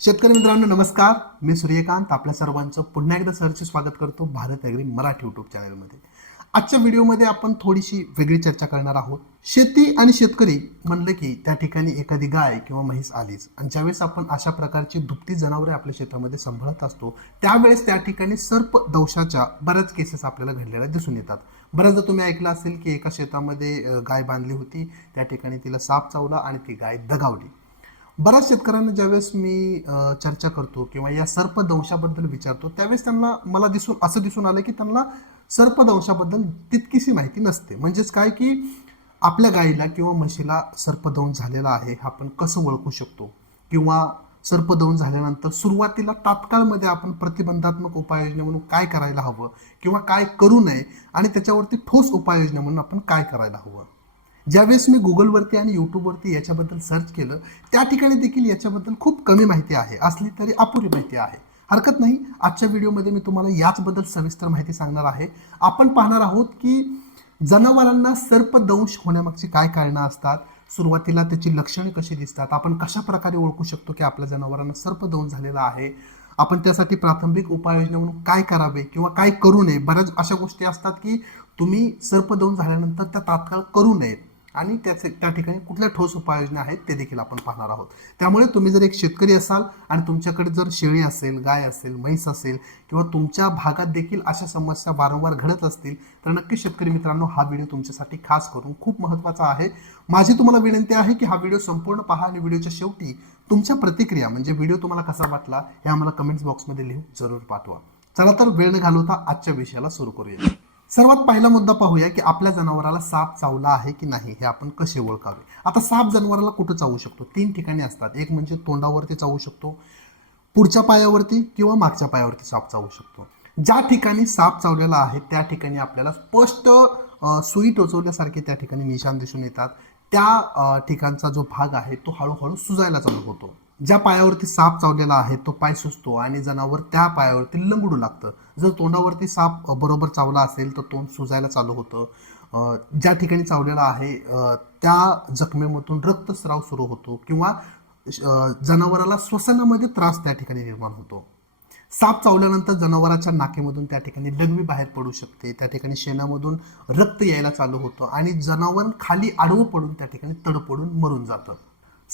शेतकरी मित्रांनो नमस्कार. मी सूर्यकांत. आपल्या सर्वांचं पुन्हा एकदा सरचे स्वागत करतो भारत ॲग्री मराठी युट्यूब चॅनलमध्ये आजच्या व्हिडिओमध्ये आपण थोडीशी वेगळी चर्चा करणार आहोत. शेती आणि शेतकरी म्हणलं की त्या ठिकाणी एखादी गाय किंवा म्हैस आलीच आणि ज्यावेळेस आपण अशा प्रकारची दुभती जनावरे आपल्या शेतामध्ये सांभाळत असतो त्यावेळेस त्या ठिकाणी सर्प दंशाच्या बऱ्याच केसेस आपल्याला घडलेल्या दिसून येतात. बऱ्याचदा तुम्ही ऐकलं असेल की एका शेतामध्ये गाय बांधली होती. त्या ठिकाणी तिला साप चावला आणि ती गाय दगावली. बऱ्याच शेतकऱ्यांना ज्यावेळेस मी चर्चा करतो किंवा या सर्पदंशाबद्दल विचारतो त्यावेळेस त्यांना मला दिसून असं दिसून आलं की त्यांना सर्पदंशाबद्दल तितकीशी माहिती नसते. म्हणजेच काय की आपल्या गाईला किंवा म्हशीला सर्पदंश झालेला आहे हे आपण कसं ओळखू शकतो? किंवा सर्पदंश झाल्यानंतर सुरुवातीला तात्काळमध्ये आपण प्रतिबंधात्मक उपाययोजना म्हणून काय करायला हवं? किंवा काय करू नये? आणि त्याच्यावरती ठोस उपाययोजना म्हणून आपण काय करायला हवं? ज्यावेळेस मी गुगलवरती आणि यूट्यूबवरती याच्याबद्दल सर्च केलं त्या ठिकाणी देखील याच्याबद्दल खूप कमी माहिती आहे. असली तरी अपुरी माहिती आहे. हरकत नाही. आजच्या व्हिडिओमध्ये मी तुम्हाला याचबद्दल सविस्तर माहिती सांगणार आहे. आपण पाहणार आहोत की जनावरांना सर्पदंश होण्यामागची काय कारणं असतात? सुरुवातीला त्याची लक्षणे कशी दिसतात? आपण कशा प्रकारे ओळखू शकतो की आपल्या जनावरांना सर्पदंश झालेला आहे? आपण त्यासाठी प्राथमिक उपाययोजना म्हणून काय करावे किंवा काय करू नये? बऱ्याच अशा गोष्टी असतात की तुम्ही सर्पदंश झाल्यानंतर त्या तात्काळ करू नयेत. आणि त्याचे त्या ठिकाणी कुठल्या ठोस उपाययोजना आहेत ते देखील आपण पाहणार आहोत. त्यामुळे तुम्ही जर एक शेतकरी असाल आणि तुमच्याकडे जर शेळी असेल गाय असेल म्हैस असेल किंवा तुमच्या भागात देखील अशा समस्या वारंवार घडत असतील तर नक्की शेतकरी मित्रांनो हा व्हिडिओ तुमच्यासाठी खास करून खूप महत्त्वाचा आहे. माझी तुम्हाला विनंती आहे की हा व्हिडिओ संपूर्ण पहा आणि व्हिडिओच्या शेवटी तुमच्या प्रतिक्रिया म्हणजे व्हिडिओ तुम्हाला कसा वाटला हे आम्हाला कमेंट्स बॉक्समध्ये लिहून जरूर पाठवा. चला तर वेळ न घालवता आजच्या विषयाला सुरू करूया. सर्वात पहिला मुद्दा पाहूया की आपल्या जनावराला साप चावला आहे की नाही हे आपण कसे ओळखावे? आता साप जनावराला कुठं चावू शकतो? तीन ठिकाणी असतात. एक म्हणजे तोंडावरती चावू शकतो पुढच्या पायावरती किंवा मागच्या पायावरती साप चावू शकतो. ज्या ठिकाणी साप चावलेला आहे त्या ठिकाणी आपल्याला स्पष्ट सुई टोचवल्यासारखे त्या ठिकाणी निशाण दिसून येतात. त्या ठिकाणचा जो भाग आहे तो हळूहळू सुजायला चालू होतो. ज्या पायावरती साप चावलेला आहे तो पाय सुचतो आणि जनावर त्या पायावरती लंगडू लागतं. जर तोंडावरती साप बरोबर चावला असेल तर तोंड सुजायला चालू होतं. ज्या ठिकाणी चावलेला आहे त्या जखमेमधून रक्तस्राव सुरू होतो किंवा जनावराला श्वसनामध्ये त्रास त्या ठिकाणी निर्माण होतो. साप चावल्यानंतर जनावराच्या नाकेमधून त्या ठिकाणी लघवी बाहेर पडू शकते. त्या ठिकाणी शेणामधून रक्त यायला चालू होतं आणि जनावर खाली आडवं पडून त्या ठिकाणी तडपडून मरून जातं.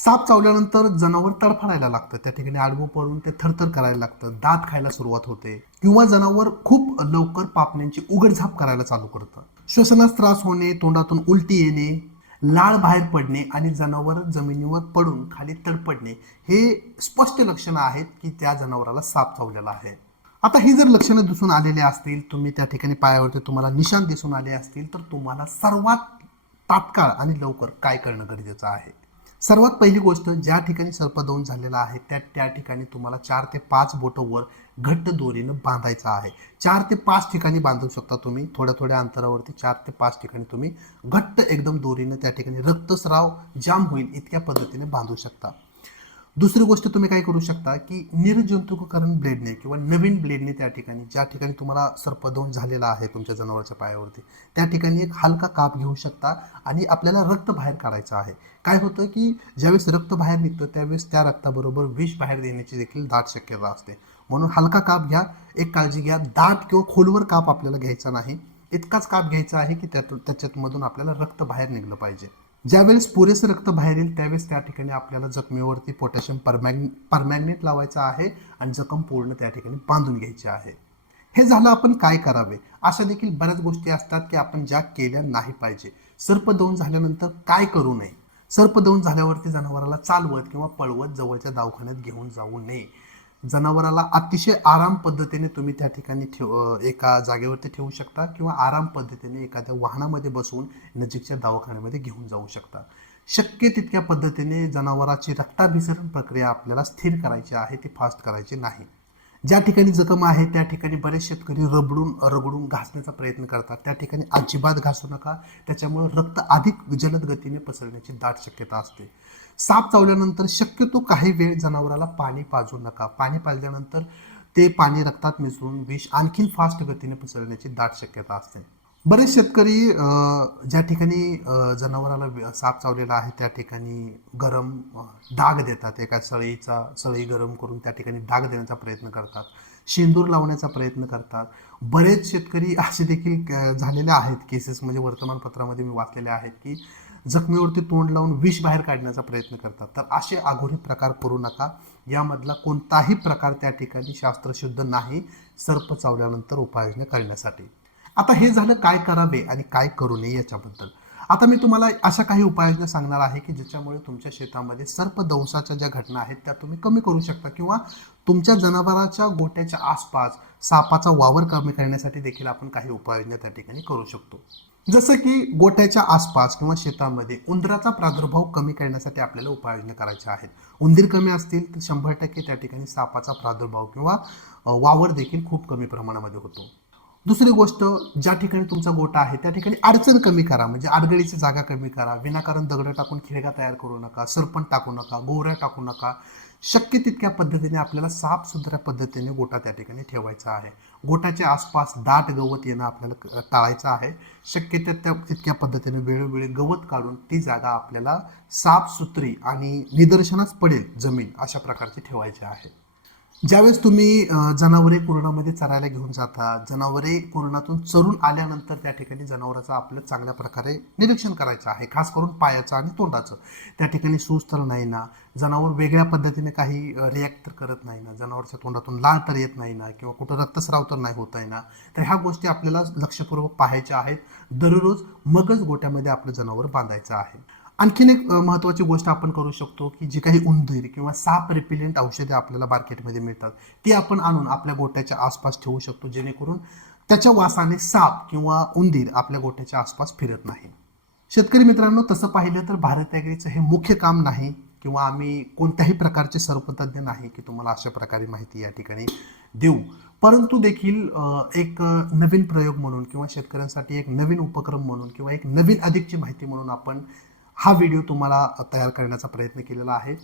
साप चावल्यानंतर जनावर तडफडायला लागतं. त्या ठिकाणी आडवं पडून ते थरथर करायला लागतं. दात खायला सुरुवात होते. किंवा जनावर खूप लवकर पापण्यांची उघडझाप करायला चालू करतं. श्वसनास त्रास होणे तोंडातून उलटी येणे लाळ बाहेर पडणे आणि जनावर जमिनीवर पडून खाली तडपडणे हे स्पष्ट लक्षणं आहेत की त्या जनावराला साप चावलेला आहे. आता ही जर लक्षणं दिसून आलेली असतील तुम्ही त्या ठिकाणी पायावरती तुम्हाला निशाण दिसून आले असतील तर तुम्हाला सर्वात तात्काळ आणि लवकर काय करणं गरजेचं आहे? सर्वात पहिली गोष्ट ज्या ठिकाणी सर्पदंश झालेला आहे त्या त्या ठिकाणी तुम्हाला चार ते पाच बोटं वर घट्ट दोरीनं बांधायचं आहे. चार ते पाच ठिकाणी बांधू शकता तुम्ही. थोड्या थोड्या अंतरावरती चार ते पाच ठिकाणी तुम्ही घट्ट एकदम दोरीनं त्या ठिकाणी रक्तस्राव जाम होईल इतक्या पद्धतीने बांधू शकता. दुसरी गोष्ट तुम्ही काय करू शकता की निर्जंतुककरण ब्लेडने किंवा नवीन ब्लेडने त्या ठिकाणी ज्या ठिकाणी तुम्हाला सर्पदोन झालेला आहे तुमच्या जनावराच्या पायावरती त्या ठिकाणी एक हलका काप घेऊ शकता आणि आपल्याला रक्त बाहेर काढायचं आहे. काय होतं की ज्यावेळेस रक्त बाहेर निघतं त्यावेळेस त्या रक्ताबरोबर विष बाहेर देण्याची देखील दाट शक्यता असते. म्हणून हलका काप घ्या एक काळजी घ्या दाट किंवा खोलवर काप आपल्याला घ्यायचा नाही. इतकाच काप घ्यायचा आहे की त्यात त्याच्यातमधून आपल्याला रक्त बाहेर निघलं पाहिजे. ज्यावेळेस पुरेसं रक्त बाहेर येईल त्यावेळेस त्या ठिकाणी आपल्याला जखमेवरती पोटॅशियम परमॅग परमॅग्नेट लावायचं आहे आणि जखम पूर्ण त्या ठिकाणी बांधून घ्यायची आहे. हे झालं आपण काय करावे? अशा देखील बऱ्याच गोष्टी असतात की आपण ज्या केल्या नाही पाहिजे. सर्पदौन झाल्यानंतर काय करू नये? सर्पदौन झाल्यावरती जनावराला चालवत किंवा पळवत जवळच्या दवाखान्यात घेऊन जाऊ नये. जनावराला अतिशय आराम पद्धतीने तुम्ही त्या ठिकाणी ठेव एका जागेवरती ठेवू शकता किंवा आराम पद्धतीने एखाद्या वाहनामध्ये बसवून नजीकच्या दवाखान्यामध्ये घेऊन जाऊ शकता. शक्य तितक्या पद्धतीने जनावराची रक्ताभिसरण प्रक्रिया आपल्याला स्थिर करायची आहे ती फास्ट करायची नाही. ज्या ठिकाणी जखम आहे त्या ठिकाणी बरेच शेतकरी रबडून रगडून घासण्याचा प्रयत्न करतात. त्या ठिकाणी अजिबात घासू नका. त्याच्यामुळे रक्त अधिक जलद गतीने पसरण्याची दाट शक्यता असते. साप चावल्यानंतर शक्यतो काही वेळ जनावराला पाणी पाजू नका. पाणी पाजल्यानंतर ते पाणी रक्तात मिसळून विष आणखीन फास्ट गतीने पसरण्याची दाट शक्यता असते. बरेच शेतकरी ज्या ठिकाणी जनावराला साप चावलेला आहे त्या ठिकाणी गरम डाग देतात. एका सळीचा सळी गरम करून त्या ठिकाणी डाग देण्याचा प्रयत्न करतात. शेंदूर लावण्याचा प्रयत्न करतात. बरेच शेतकरी असे देखील झालेले आहेत केसेस म्हणजे वर्तमानपत्रामध्ये मी वाचलेले आहेत की जखमीवरती तोंड लावून विष बाहेर काढण्याचा प्रयत्न करतात. तर असे आघोरी प्रकार करू नका. यामधला कोणताही प्रकार त्या ठिकाणी शास्त्रशुद्ध नाही. सर्प चावल्यानंतर उपाययोजना करण्यासाठी. आता हे झालं काय करावे आणि काय करू नये याच्याबद्दल. आता मी तुम्हाला अशा काही उपाययोजना सांगणार आहे की ज्याच्यामुळे तुमच्या शेतामध्ये सर्पदंशाच्या ज्या घटना आहेत त्या तुम्ही कमी करू शकता किंवा तुमच्या जनावराच्या गोट्याच्या आसपास सापाचा वावर कमी करण्यासाठी देखील आपण काही उपाययोजना त्या ठिकाणी करू शकतो. जसं की गोट्याच्या आसपास किंवा शेतामध्ये उंदराचा प्रादुर्भाव कमी करण्यासाठी आपल्याला उपाययोजना करायच्या आहेत. उंदीर कमी असतील तर शंभर टक्के त्या ठिकाणी सापाचा प्रादुर्भाव किंवा वावर देखील खूप कमी प्रमाणामध्ये होतो. दुसरी गोष्ट ज्या ठिकाणी तुमचा गोटा आहे त्या ठिकाणी अडचण कमी करा. म्हणजे आडगडीची जागा कमी करा. विनाकारण दगड टाकून खिळगा तयार करू नका. सरपण टाकू नका. गोवऱ्या टाकू नका. शक्य तितक्या पद्धतीने आपल्याला साफ सुथऱ्या पद्धतीने गोटा त्या ठिकाणी ठेवायचा आहे. गोटाच्या आसपास दाट गवत येणं आपल्याला क- टाळायचं आहे. शक्य त्या त्या तितक्या पद्धतीने वेळोवेळी गवत काढून ती जागा आपल्याला साफ सुथरी आणि निदर्शनास पडेल जमीन अशा प्रकारची ठेवायची आहे. ज्यावेळेस तुम्ही जनावरे कुरणामध्ये चरायला घेऊन जाता जनावरे कुरणातून चरून आल्यानंतर त्या ठिकाणी जनावराचं आपलं चांगल्या प्रकारे निरीक्षण करायचं आहे खास करून पायाचं आणि तोंडाचं. त्या ठिकाणी सूज तर नाही ना जनावर वेगळ्या पद्धतीने काही रिॲक्ट तर करत नाही ना जनावरच्या तोंडातून लाळ तर येत नाही ना किंवा कुठं रक्तस्राव तर नाही होत आहे ना तर ह्या गोष्टी आपल्याला लक्षपूर्वक पाहायच्या आहेत. दररोज मगच गोट्यामध्ये आपलं जनावर बांधायचं आहे. आणखीन एक महत्त्वाची गोष्ट आपण करू शकतो की जी काही उंदीर किंवा साप रिपिलेंट औषधे आपल्याला मार्केटमध्ये मिळतात ती आपण आणून आपल्या गोट्याच्या आसपास ठेवू शकतो जेणेकरून त्याच्या वासाने साप किंवा उंदीर आपल्या गोट्याच्या आसपास फिरत नाही. शेतकरी मित्रांनो तसं पाहिलं तर भारत ॲग्रीचं हे मुख्य काम नाही किंवा आम्ही कोणत्याही प्रकारचे सर्वतज्ञ नाही की तुम्हाला अशा प्रकारे माहिती या ठिकाणी देऊ. परंतु देखील एक नवीन प्रयोग म्हणून किंवा शेतकऱ्यांसाठी एक नवीन उपक्रम म्हणून किंवा एक नवीन अधिकची माहिती म्हणून आपण हा व्हिडिओ तुम्हाला तयार करण्याचा प्रयत्न केलेला आहे.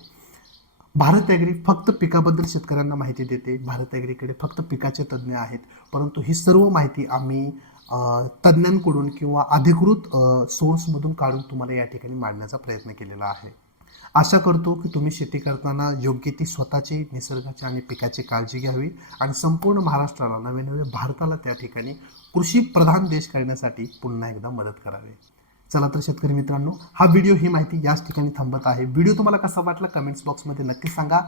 भारत ॲग्री फक्त पिकाबद्दल शेतकऱ्यांना माहिती देते. भारत ॲग्रीकडे फक्त पिकाचे तज्ज्ञ आहेत. परंतु ही सर्व माहिती आम्ही तज्ज्ञांकडून किंवा अधिकृत सोर्समधून काढून तुम्हाला या ठिकाणी मांडण्याचा प्रयत्न केलेला आहे. आशा करतो की तुम्ही शेती करताना योग्य ती स्वतःची निसर्गाची आणि पिकाची काळजी घ्यावी आणि संपूर्ण महाराष्ट्राला नवे नवे भारताला त्या ठिकाणी कृषी प्रधान देश करण्यासाठी पुन्हा एकदा मदत करावी. चला तर शेतकरी मित्रांनो हा व्हिडिओ ही माहिती याच ठिकाणी थांबत आहे. व्हिडिओ तुम्हाला कसा वाटला कमेंट्स बॉक्समध्ये नक्कीच सांगा.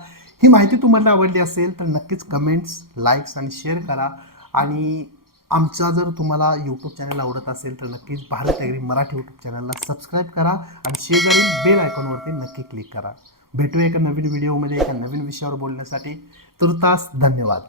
ही माहिती तुम्हाला आवडली असेल तर नक्कीच कमेंट्स लाईक्स आणि शेअर करा. आणि आमचा जर तुम्हाला यूट्यूब चॅनल आवडत असेल तर नक्कीच भारत ॲग्री मराठी यूट्यूब चॅनलला सबस्क्राईब करा आणि शेजारील बेल आयकॉनवरती नक्की क्लिक करा. भेटूया एका नवीन व्हिडिओमध्ये एका नवीन विषयावर बोलण्यासाठी. तुर्तास धन्यवाद.